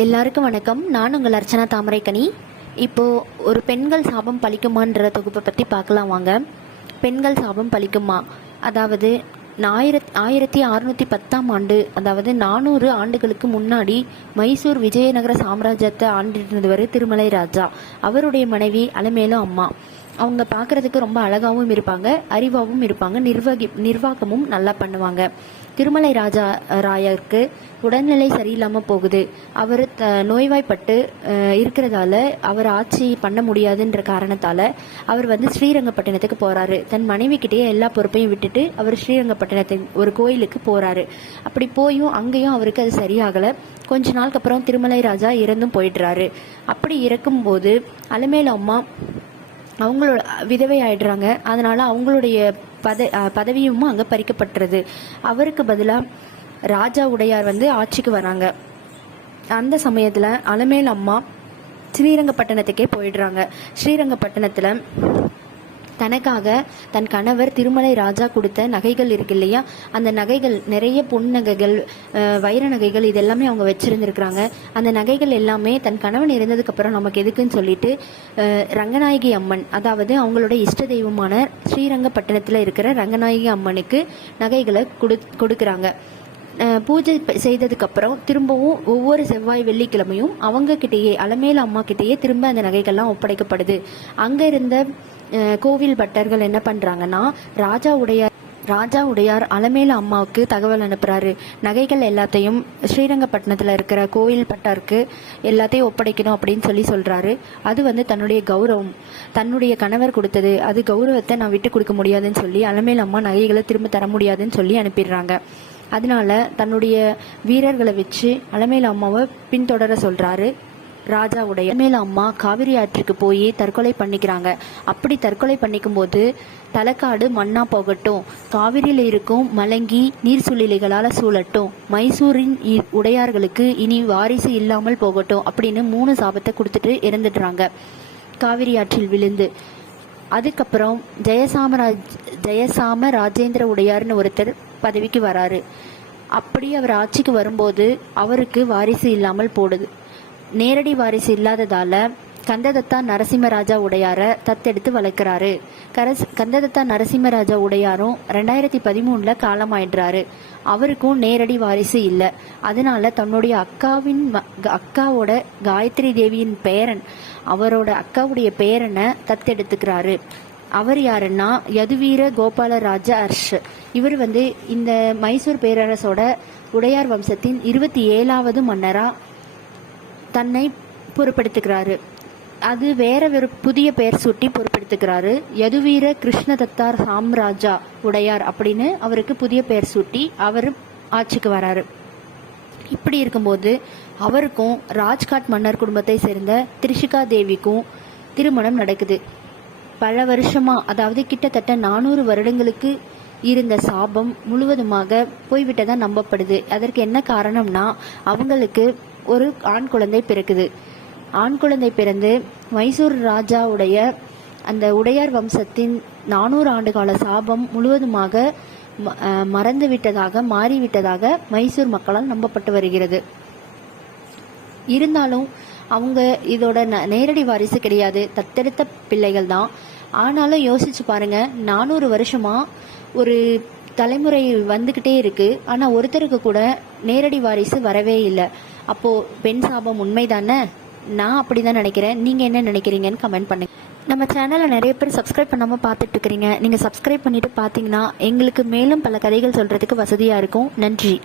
எல்லாருக்கும் வணக்கம். நான் உங்கள் அர்ச்சனா தாமரைக்கனி. இப்போது ஒரு பெண்கள் சாபம் பழிக்குமான்ற தொகுப்பை பற்றி பார்க்கலாம் வாங்க. பெண்கள் சாபம் பழிக்குமா? அதாவது ஆயிரத் ஆயிரத்தி அறுநூற்றி பத்தாம் ஆண்டு அதாவது நானூறு ஆண்டுகளுக்கு முன்னாடி மைசூர் விஜயநகர சாம்ராஜ்யத்தை ஆண்டிருந்தவர் திருமலை ராஜா. அவருடைய மனைவி அலமேலு அம்மா. அவங்க பார்க்கறதுக்கு ரொம்ப அழகாகவும் இருப்பாங்க அறிவாகவும் இருப்பாங்க நிர்வகி நிர்வாகமும் நல்லா பண்ணுவாங்க. திருமலை ராஜா ராயருக்கு உடல்நிலை சரியில்லாமல் போகுது. அவர் த நோய்வாய்ப்பட்டு இருக்கிறதால அவர் ஆட்சி பண்ண முடியாதுன்ற காரணத்தால் அவர் வந்து ஸ்ரீரங்கப்பட்டினத்துக்கு போகிறாரு தன் மனைவிக்கிட்டேயே எல்லா பொறுப்பையும் விட்டுட்டு அவர் ஸ்ரீரங்கப்பட்டினத்தின் ஒரு கோயிலுக்கு போகிறாரு அப்படி போயும் அங்கேயும் அவருக்கு அது சரியாகலை. கொஞ்ச நாளுக்கு அப்புறம் திருமலை ராஜா இறந்தும் போயிடுறாரு. அப்படி இறக்கும்போது அலமேலு அம்மா அவங்களோட விதவை ஆயிடுறாங்க. அதனால அவங்களுடைய பத பதவியும் அங்கே பறிக்கப்பட்டுறது அவருக்கு பதிலாக ராஜா உடையார் வந்து ஆட்சிக்கு வராங்க. அந்த சமயத்தில் அலமேல் அம்மா ஸ்ரீரங்கப்பட்டணத்துக்கே போயிடுறாங்க. ஸ்ரீரங்கப்பட்டணத்தில் தனக்காக தன் கணவர் திருமலை ராஜா கொடுத்த நகைகள் இருக்கு இல்லையா? அந்த நகைகள் நிறைய பொன் நகைகள் வைர நகைகள் இது எல்லாமே அவங்க வச்சிருந்துருக்குறாங்க. அந்த நகைகள் எல்லாமே தன் கணவன் இருந்ததுக்கப்புறம் நமக்கு எதுக்குன்னு சொல்லிட்டு ரங்கநாயகி அம்மன் அதாவது அவங்களோட இஷ்ட தெய்வமான ஸ்ரீரங்கப்பட்டினத்தில் இருக்கிற ரங்கநாயகி அம்மனுக்கு நகைகளை கொடு கொடுக்குறாங்க. பூஜை செய்ததுக்கப்புறம் திரும்பவும் ஒவ்வொரு செவ்வாய் வெள்ளிக்கிழமையும் அவங்கக்கிட்டேயே அலமேல அம்மா கிட்டேயே திரும்ப அந்த நகைகள்லாம் ஒப்படைக்கப்படுது. அங்கே இருந்த கோவில் பட்டர்கள் என்ன பண்ணுறாங்கன்னா ராஜா உடையார் ராஜா உடையார் அலமேல அம்மாவுக்கு தகவல் அனுப்புறாரு. நகைகள் எல்லாத்தையும் ஸ்ரீரங்கப்பட்டினத்தில் இருக்கிற கோவில் பட்டாருக்கு எல்லாத்தையும் ஒப்படைக்கணும் அப்படின்னு சொல்லி சொல்றாரு. அது வந்து தன்னுடைய கௌரவம். தன்னுடைய கணவர் கொடுத்தது. அது கௌரவத்தை நான் விட்டு கொடுக்க முடியாதுன்னு சொல்லி அலமேல அம்மா நகைகளை திரும்ப தர முடியாதுன்னு சொல்லி அனுப்பிடுறாங்க. அதனால தன்னுடைய வீரர்களை வச்சு அலமேல அம்மாவை பின்தொடர சொல்றாரு. ராஜாவுடைய அலமேல அம்மா காவிரி ஆற்றுக்கு போய் தற்கொலை பண்ணிக்கிறாங்க. அப்படி தற்கொலை பண்ணிக்கும் போது தலக்காடு மண்ணா போகட்டும். காவிரியில் இருக்கும் மலங்கி நீர் சுழிலிகளால் சூழட்டும். மைசூரின் இ- உடையார்களுக்கு இனி வாரிசு இல்லாமல் போகட்டும் அப்படின்னு மூணு சாபத்தை கொடுத்துட்டு இறந்துடுறாங்க. காவிரி ஆற்றில் விழுந்து. அதுக்கப்புறம் ஜெயசாமராஜ் ஜெயசாம ராஜேந்திர உடையார்னு ஒருத்தர் பதவிக்கு வராரு. அப்படி அவர் ஆட்சிக்கு வரும்போது அவருக்கு வாரிசு இல்லாமல் போடுது. நேரடி வாரிசு இல்லாததால கந்ததத்தா நரசிம்மராஜா உடையாரை தத்தெடுத்து வளர்க்குறாரு. கரஸ் கந்ததத்தா நரசிம்மராஜா உடையாரும் ரெண்டாயிரத்தி பதிமூணுல காலமாயிடுறாரு அவருக்கும் நேரடி வாரிசு இல்லை. அதனால தன்னுடைய அக்காவின் ம- க- அக்காவோட காயத்ரி தேவியின் பேரன் அவரோட அக்காவுடைய பேரனை தத்தெடுத்துக்கிறாரு. அவர் யாருன்னா யதுவீர கோபாலராஜ அர்ஷ். இவர் வந்து இந்த மைசூர் பேரரசோட உடையார் வம்சத்தின் இருபத்தி ஏழாவது மன்னரா தன்னை பொறுப்படுத்துகிறாரு அது வேற ஒரு புதிய பெயர் சூட்டி பொறுப்படுத்துகிறாரு யதுவீர கிருஷ்ணதத்தார் சாம்ராஜா உடையார் அப்படின்னு அவருக்கு புதிய பெயர் சூட்டி அவர் ஆட்சிக்கு வராரு. இப்படி இருக்கும்போது அவருக்கும் ராஜ்காட் மன்னர் குடும்பத்தை சேர்ந்த திரிஷிகா தேவிக்கும் திருமணம் நடக்குது. பல வருஷமா அதாவது கிட்டத்தட்ட நானூறு வருடங்களுக்கு இருந்த சாபம் முழுவதுமாக போய்விட்டதா நம்பப்படுது. அதற்கு என்ன காரணம்னா அவங்களுக்கு ஒரு ஆண் குழந்தை பிறக்குது. ஆண் குழந்தை பிறந்து மைசூர் ராஜாவுடைய அந்த உடையார் வம்சத்தின் நானூறு ஆண்டு கால சாபம் முழுவதுமாக ம- மறந்து விட்டதாக மாறிவிட்டதாக மைசூர் மக்களால் நம்பப்பட்டு வருகிறது. இருந்தாலும் அவங்க இதோட ந- நேரடி வாரிசு கிடையாது. தத்தெடுத்த பிள்ளைகள் தான். ஆனாலும் யோசிச்சு பாருங்க நானூறு வருஷமா ஒரு தலைமுறை வந்துக்கிட்டே இருக்கு. ஆனா ஒருத்தருக்கு கூட நேரடி வாரிசு வரவே இல்லை. அப்போ பெண் சாபம் உண்மைதானே? நான் அப்படிதான் நினைக்கிறேன். நீங்க என்ன நினைக்கிறீங்கன்னு கமெண்ட் பண்ணுங்க. நம்ம சேனலை நிறைய பேர் சப்ஸ்கிரைப் பண்ணாமல் பார்த்துட்டு இருக்கிறீங்க நீங்கள் சப்ஸ்கிரைப் பண்ணிட்டு பார்த்தீங்கன்னா எங்களுக்கு மேலும் பல கதைகள் சொல்கிறதுக்கு வசதியாக இருக்கும். நன்றி.